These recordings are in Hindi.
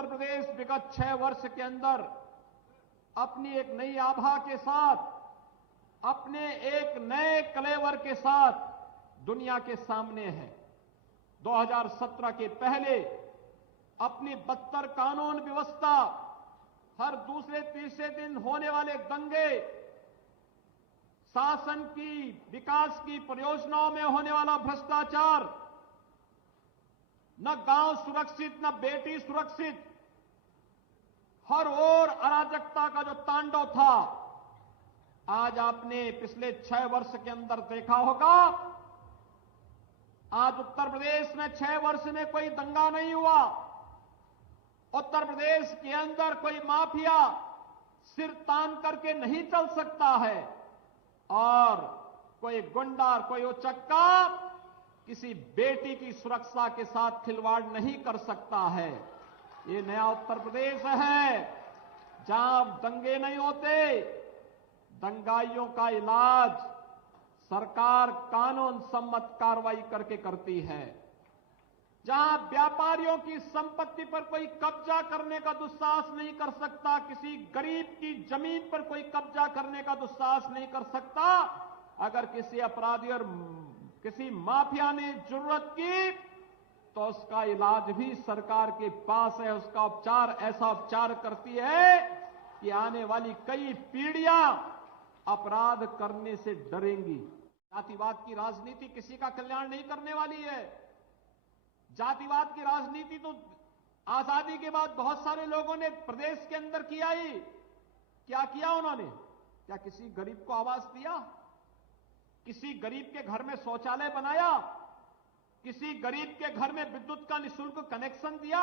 उत्तर प्रदेश विगत 6 वर्ष के अंदर अपनी एक नई आभा के साथ, अपने एक नए कलेवर के साथ दुनिया के सामने है। 2017 के पहले अपनी बदतर कानून व्यवस्था, हर दूसरे तीसरे दिन होने वाले दंगे, शासन की विकास की परियोजनाओं में होने वाला भ्रष्टाचार, न गांव सुरक्षित न बेटी सुरक्षित, हर ओर अराजकता का जो तांडव था, आज आपने पिछले 6 वर्ष के अंदर देखा होगा। आज उत्तर प्रदेश में 6 वर्ष में कोई दंगा नहीं हुआ। उत्तर प्रदेश के अंदर कोई माफिया सिर तान करके नहीं चल सकता है और कोई गुंडा, कोई उचक्का किसी बेटी की सुरक्षा के साथ खिलवाड़ नहीं कर सकता है। ये नया उत्तर प्रदेश है जहां दंगे नहीं होते। दंगाइयों का इलाज सरकार कानून सम्मत कार्रवाई करके करती है। जहां व्यापारियों की संपत्ति पर कोई कब्जा करने का दुस्साहस नहीं कर सकता, किसी गरीब की जमीन पर कोई कब्जा करने का दुस्साहस नहीं कर सकता। अगर किसी अपराधी और किसी माफिया ने जरूरत की तो उसका इलाज भी सरकार के पास है। उसका उपचार ऐसा उपचार करती है कि आने वाली कई पीढ़ियां अपराध करने से डरेंगी। जातिवाद की राजनीति किसी का कल्याण नहीं करने वाली है। जातिवाद की राजनीति तो आजादी के बाद बहुत सारे लोगों ने प्रदेश के अंदर किया ही। क्या किया उन्होंने? क्या किसी गरीब को आवास दिया? किसी गरीब के घर में शौचालय बनाया? किसी गरीब के घर में विद्युत का निःशुल्क कनेक्शन दिया?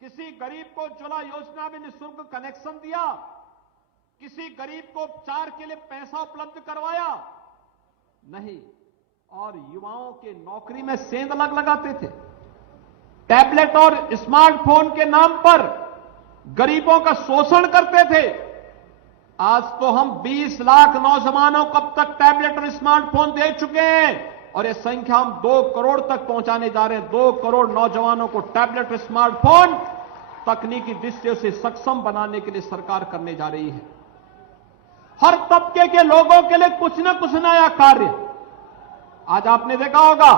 किसी गरीब को उज्ज्वला योजना में निःशुल्क कनेक्शन दिया? किसी गरीब को उपचार के लिए पैसा उपलब्ध करवाया? नहीं। और युवाओं के नौकरी में सेंध लगाते थे। टैबलेट और स्मार्टफोन के नाम पर गरीबों का शोषण करते थे। आज तो हम 20 लाख नौजवानों को अब तक टैबलेट और स्मार्टफोन दे चुके हैं और ये संख्या हम 2 करोड़ तक पहुंचाने जा रहे हैं। 2 करोड़ नौजवानों को टैबलेट और स्मार्टफोन तकनीकी दृष्टि से सक्षम बनाने के लिए सरकार करने जा रही है। हर तबके के लोगों के लिए कुछ न कुछ नया कार्य। आज आपने देखा होगा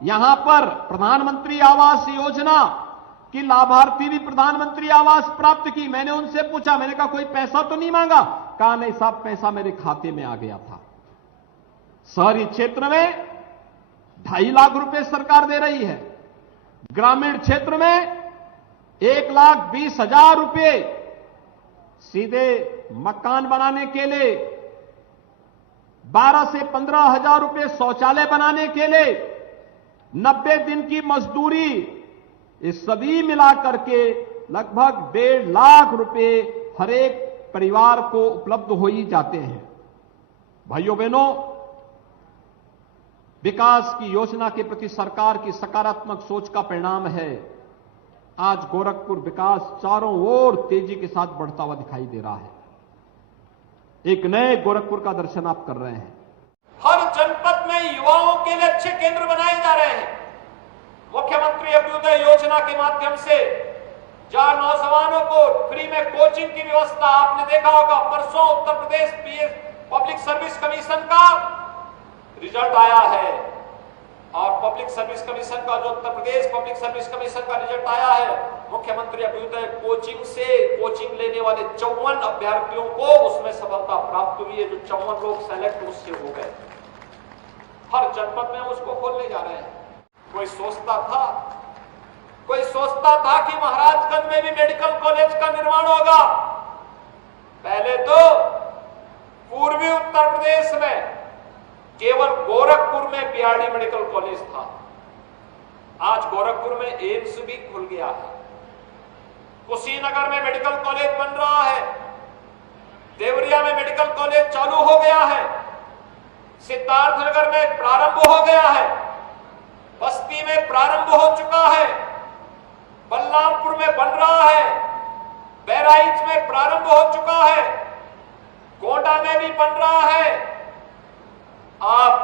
यहां पर प्रधानमंत्री आवास योजना की लाभार्थी भी प्रधानमंत्री आवास प्राप्त की। मैंने उनसे पूछा, मैंने कहा कोई पैसा तो नहीं मांगा? कहा नहीं साहब, पैसा मेरे खाते में आ गया था। शहरी क्षेत्र में 2.5 लाख रुपए सरकार दे रही है। ग्रामीण क्षेत्र में 1,20,000 रुपए सीधे मकान बनाने के लिए, 12 से 15,000 रुपए शौचालय बनाने के लिए, 90 दिन की मजदूरी, ये सभी मिलाकर के लगभग 1.5 लाख रुपए हर एक परिवार को उपलब्ध हो ही जाते हैं। भाइयों बहनों, विकास की योजना के प्रति सरकार की सकारात्मक सोच का परिणाम है आज गोरखपुर विकास चारों ओर तेजी के साथ बढ़ता हुआ दिखाई दे रहा है। एक नए गोरखपुर का दर्शन आप कर रहे हैं। हर जनपद में युवाओं के लिए अच्छे केंद्र बनाए जा रहे हैं। मुख्यमंत्री अभ्युदय योजना के माध्यम से जहां नौजवानों को फ्री में कोचिंग की व्यवस्था, आपने देखा होगा परसों Uttar Pradesh public service commission का रिजल्ट आया है और पब्लिक सर्विस कमीशन का जो Uttar Pradesh public service commission का रिजल्ट आया है, मुख्यमंत्री अभ्युदय कोचिंग लेने वाले 54 अभ्यर्थियों को उसमें सफलता प्राप्त हुई है। जो 54 लोग सेलेक्ट उससे हो गए, हर जनपद में उसको खोलने जा रहे हैं। कोई सोचता था कि महाराजगंज में भी मेडिकल कॉलेज का निर्माण होगा। पहले तो पूर्वी उत्तर प्रदेश में केवल गोरखपुर में बीआरडी मेडिकल कॉलेज था। आज गोरखपुर में एम्स भी खुल गया है। कुशीनगर में मेडिकल कॉलेज बन रहा है। देवरिया में मेडिकल कॉलेज चालू हो गया है। सिद्धार्थनगर में प्रारंभ हो गया है। बस्ती में प्रारंभ हो चुका है। बलरामपुर में बन रहा है। बहराइच में प्रारंभ हो चुका है। गोंडा में भी बन रहा है। आप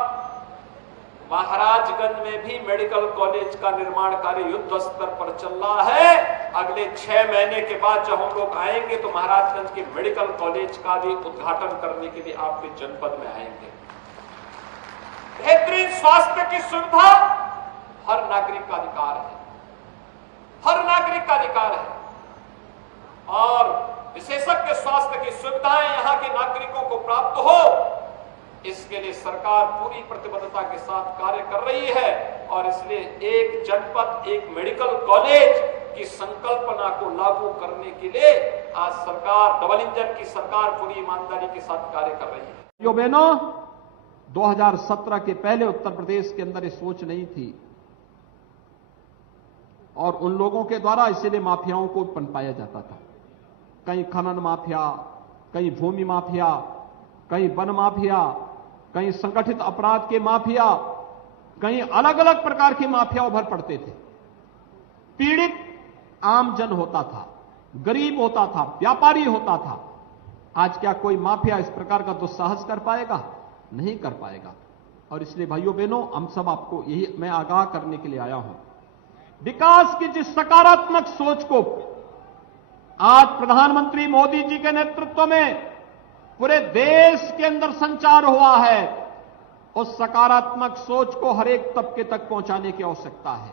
महाराजगंज महाराजगंज में भी मेडिकल कॉलेज का निर्माण कार्य युद्ध स्तर पर चल रहा है। अगले 6 महीने के बाद जब हम लोग आएंगे तो महाराजगंज के मेडिकल कॉलेज का भी उद्घाटन करने के लिए आपके जनपद में आएंगे। बेहतरीन स्वास्थ्य की सुविधा हर नागरिक का अधिकार है, हर नागरिक का अधिकार है और विशेषज्ञ स्वास्थ्य की सुविधाएं यहां के नागरिकों को प्राप्त हो, इसके लिए सरकार पूरी प्रतिबद्धता के साथ कार्य कर रही है और इसलिए एक जनपद एक मेडिकल कॉलेज की संकल्पना को लागू करने के लिए आज सरकार डबल इंजन की सरकार पूरी ईमानदारी के साथ कार्य कर रही है। यो बहनों, 2017 के पहले उत्तर प्रदेश के अंदर ये सोच नहीं थी और उन लोगों के द्वारा इसीलिए माफियाओं को पनपाया जाता था। कहीं खनन माफिया, कहीं भूमि माफिया, कहीं वन माफिया, कहीं संगठित अपराध के माफिया, कहीं अलग अलग प्रकार के माफिया उभर पड़ते थे। पीड़ित आम जन होता था, गरीब होता था, व्यापारी होता था। आज क्या कोई माफिया इस प्रकार का दुस्साहस कर पाएगा? नहीं कर पाएगा। और इसलिए भाइयों बहनों, हम सब आपको यही मैं आगाह करने के लिए आया हूं। विकास की जिस सकारात्मक सोच को आज प्रधानमंत्री मोदी जी के नेतृत्व में पूरे देश के अंदर संचार हुआ है, उस सकारात्मक सोच को हर एक तबके तक पहुंचाने की आवश्यकता है।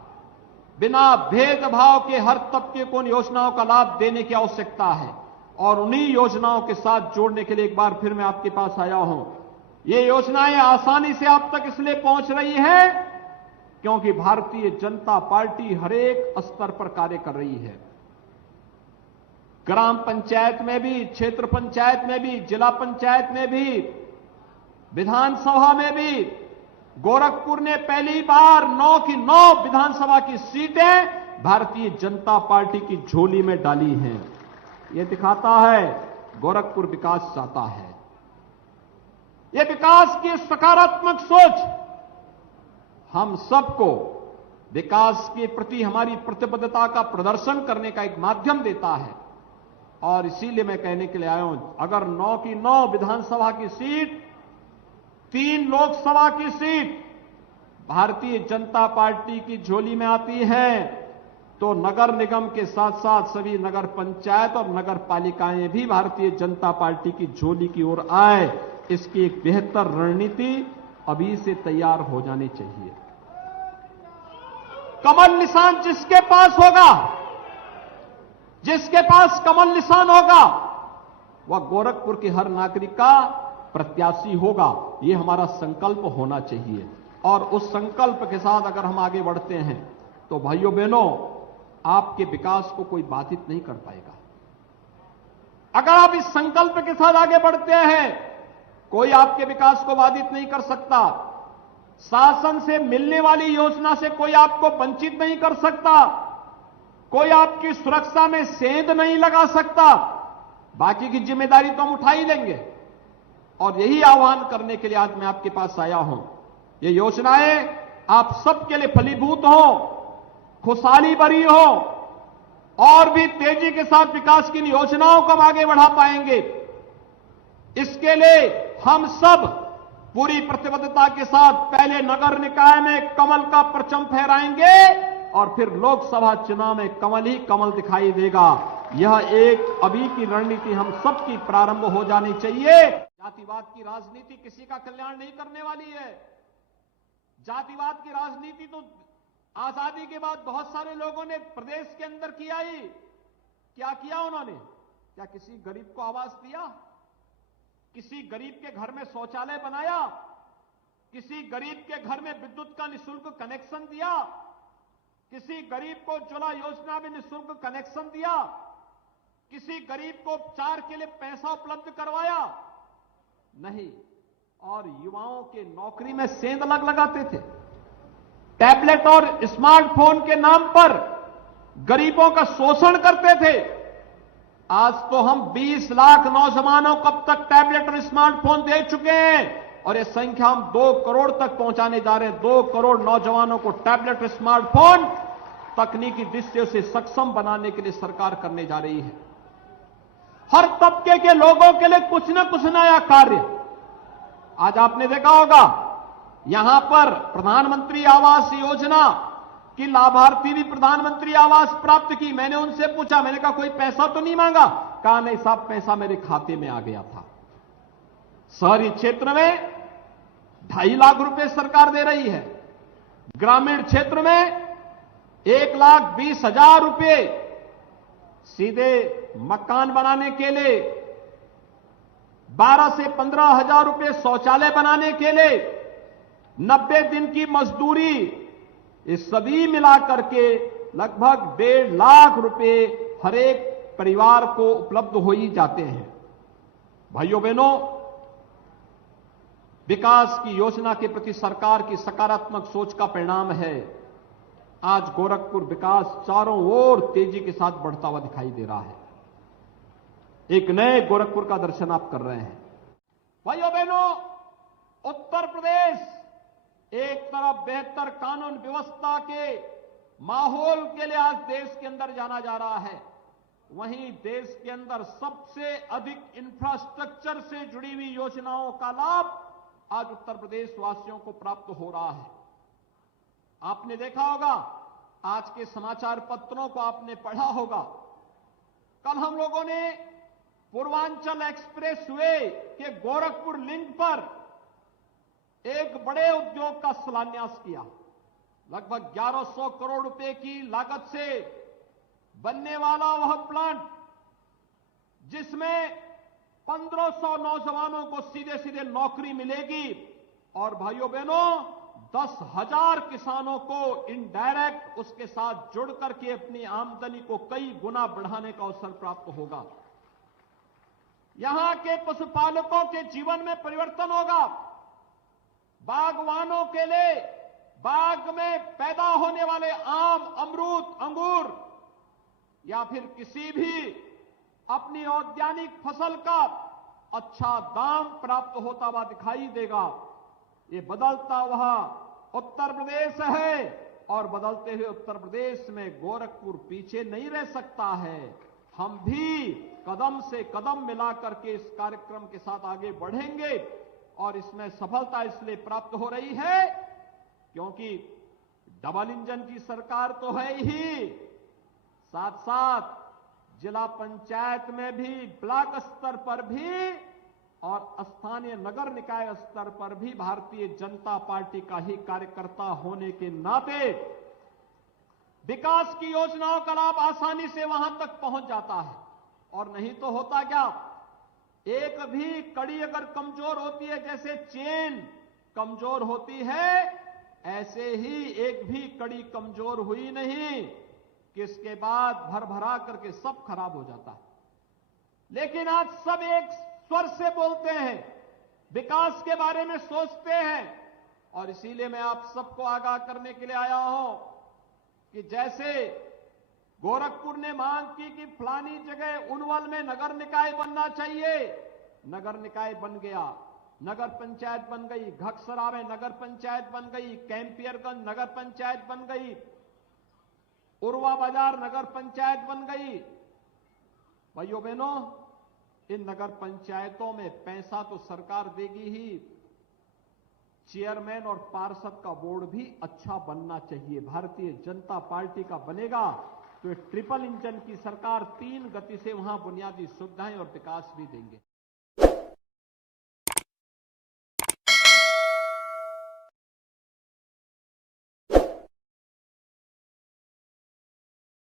बिना भेदभाव के हर तबके को उन योजनाओं का लाभ देने की आवश्यकता है और उन्हीं योजनाओं के साथ जोड़ने के लिए एक बार फिर मैं आपके पास आया हूं। ये योजनाएं आसानी से आप तक इसलिए पहुंच रही है क्योंकि भारतीय जनता पार्टी हर एक स्तर पर कार्य कर रही है। ग्राम पंचायत में भी, क्षेत्र पंचायत में भी, जिला पंचायत में भी, विधानसभा में भी गोरखपुर ने पहली बार 9 की 9 विधानसभा की सीटें भारतीय जनता पार्टी की झोली में डाली हैं। यह दिखाता है गोरखपुर विकास चाहता है। यह विकास की सकारात्मक सोच हम सबको विकास के प्रति हमारी प्रतिबद्धता का प्रदर्शन करने का एक माध्यम देता है और इसीलिए मैं कहने के लिए आया हूं, अगर 9 की 9 विधानसभा की सीट, 3 लोकसभा की सीट भारतीय जनता पार्टी की झोली में आती है तो नगर निगम के साथ साथ सभी नगर पंचायत और नगर पालिकाएं भी भारतीय जनता पार्टी की झोली की ओर आए, इसकी एक बेहतर रणनीति अभी से तैयार हो जानी चाहिए। कमल निशान जिसके पास होगा, जिसके पास कमल निशान होगा, वह गोरखपुर के हर नागरिक का प्रत्याशी होगा। यह हमारा संकल्प होना चाहिए और उस संकल्प के साथ अगर हम आगे बढ़ते हैं तो भाइयों बहनों, आपके विकास को कोई बाधित नहीं कर पाएगा। अगर आप इस संकल्प के साथ आगे बढ़ते हैं, कोई आपके विकास को बाधित नहीं कर सकता। शासन से मिलने वाली योजना से कोई आपको वंचित नहीं कर सकता। कोई आपकी सुरक्षा में सेंध नहीं लगा सकता। बाकी की जिम्मेदारी तो हम उठा ही लेंगे और यही आह्वान करने के लिए आज मैं आपके पास आया हूं। ये योजनाएं आप सबके लिए फलीभूत हो, खुशहाली भरी हो और भी तेजी के साथ विकास की योजनाओं को हम आगे बढ़ा पाएंगे। इसके लिए हम सब पूरी प्रतिबद्धता के साथ पहले नगर निकाय में कमल का परचम फहराएंगे और फिर लोकसभा चुनाव में कमल ही कमल दिखाई देगा। यह एक अभी की रणनीति हम सबकी प्रारंभ हो जानी चाहिए। जातिवाद की राजनीति किसी का कल्याण नहीं करने वाली है। जातिवाद की राजनीति तो आजादी के बाद बहुत सारे लोगों ने प्रदेश के अंदर किया ही। क्या किया उन्होंने? क्या किसी गरीब को आवास दिया? किसी गरीब के घर में शौचालय बनाया? किसी गरीब के घर में विद्युत का निःशुल्क कनेक्शन दिया? किसी गरीब को उज्ज्वला योजना में निःशुल्क कनेक्शन दिया? किसी गरीब को उपचार के लिए पैसा उपलब्ध करवाया? नहीं। और युवाओं के नौकरी में सेंध लगाते थे। टैबलेट और स्मार्टफोन के नाम पर गरीबों का शोषण करते थे। आज तो हम 20 लाख नौजवानों को अब तक टैबलेट और स्मार्टफोन दे चुके हैं और यह संख्या हम 2 करोड़ तक पहुंचाने जा रहे हैं। 2 करोड़ नौजवानों को टैबलेट और स्मार्टफोन तकनीकी दृष्टि से सक्षम बनाने के लिए सरकार करने जा रही है। हर तबके के लोगों के लिए कुछ न कुछ नया कार्य। आज आपने देखा होगा यहां पर प्रधानमंत्री आवास योजना की लाभार्थी भी प्रधानमंत्री आवास प्राप्त की। मैंने उनसे पूछा, मैंने कहा कोई पैसा तो नहीं मांगा? कहा नहीं साहब, पैसा मेरे खाते में आ गया था। शहरी क्षेत्र में 2.5 लाख रुपए सरकार दे रही है, ग्रामीण क्षेत्र में 1,20,000 रुपए सीधे मकान बनाने के लिए, 12 से 15,000 रुपए शौचालय बनाने के लिए, 90 दिन की मजदूरी, ये सभी मिलाकर के लगभग 1.5 लाख रुपए हर एक परिवार को उपलब्ध हो ही जाते हैं। भाइयों बहनों, विकास की योजना के प्रति सरकार की सकारात्मक सोच का परिणाम है आज गोरखपुर विकास चारों ओर तेजी के साथ बढ़ता हुआ दिखाई दे रहा है। एक नए गोरखपुर का दर्शन आप कर रहे हैं। भाइयों बहनों, उत्तर प्रदेश एक तरफ बेहतर कानून व्यवस्था के माहौल के लिए आज देश के अंदर जाना जा रहा है, वहीं देश के अंदर सबसे अधिक इंफ्रास्ट्रक्चर से जुड़ी हुई योजनाओं का लाभ आज उत्तर प्रदेश वासियों को प्राप्त हो रहा है। आपने देखा होगा, आज के समाचार पत्रों को आपने पढ़ा होगा, कल हम लोगों ने पूर्वांचल एक्सप्रेसवे के गोरखपुर लिंक पर एक बड़े उद्योग का शिलान्यास किया। लगभग 1100 करोड़ रुपए की लागत से बनने वाला वह प्लांट, जिसमें 1500 नौजवानों को सीधे सीधे नौकरी मिलेगी और भाइयों बहनों 10,000 किसानों को इनडायरेक्ट उसके साथ जुड़ करके अपनी आमदनी को कई गुना बढ़ाने का अवसर प्राप्त होगा। यहां के पशुपालकों के जीवन में परिवर्तन होगा। बागवानों के लिए बाग में पैदा होने वाले आम, अमरूद, अंगूर या फिर किसी भी अपनी औद्यानिक फसल का अच्छा दाम प्राप्त होता हुआ दिखाई देगा। ये बदलता हुआ उत्तर प्रदेश है और बदलते हुए उत्तर प्रदेश में गोरखपुर पीछे नहीं रह सकता है। हम भी कदम से कदम मिलाकर के इस कार्यक्रम के साथ आगे बढ़ेंगे और इसमें सफलता इसलिए प्राप्त हो रही है क्योंकि डबल इंजन की सरकार तो है ही, साथ साथ जिला पंचायत में भी, ब्लॉक स्तर पर भी और स्थानीय नगर निकाय स्तर पर भी भारतीय जनता पार्टी का ही कार्यकर्ता होने के नाते विकास की योजनाओं का लाभ आसानी से वहां तक पहुंच जाता है। और नहीं तो होता क्या, एक भी कड़ी अगर कमजोर होती है, जैसे चेन कमजोर होती है, ऐसे ही एक भी कड़ी कमजोर हुई नहीं कि इसके बाद भरभरा करके सब खराब हो जाता है। लेकिन आज सब एक स्वर से बोलते हैं, विकास के बारे में सोचते हैं और इसीलिए मैं आप सबको आगाह करने के लिए आया हूं कि जैसे गोरखपुर ने मांग की कि फलानी जगह उनवल में नगर निकाय बनना चाहिए, नगर निकाय बन गया, नगर पंचायत बन गई, घकसरा में नगर पंचायत बन गई, कैंपियरगंज नगर पंचायत बन गई, उर्वा बाजार नगर पंचायत बन गई। भाइयों बहनों, इन नगर पंचायतों में पैसा तो सरकार देगी ही, चेयरमैन और पार्षद का बोर्ड भी अच्छा बनना चाहिए। भारतीय जनता पार्टी का बनेगा तो ट्रिपल इंजन की सरकार 3 गति से वहां बुनियादी सुविधाएं और विकास भी देंगे।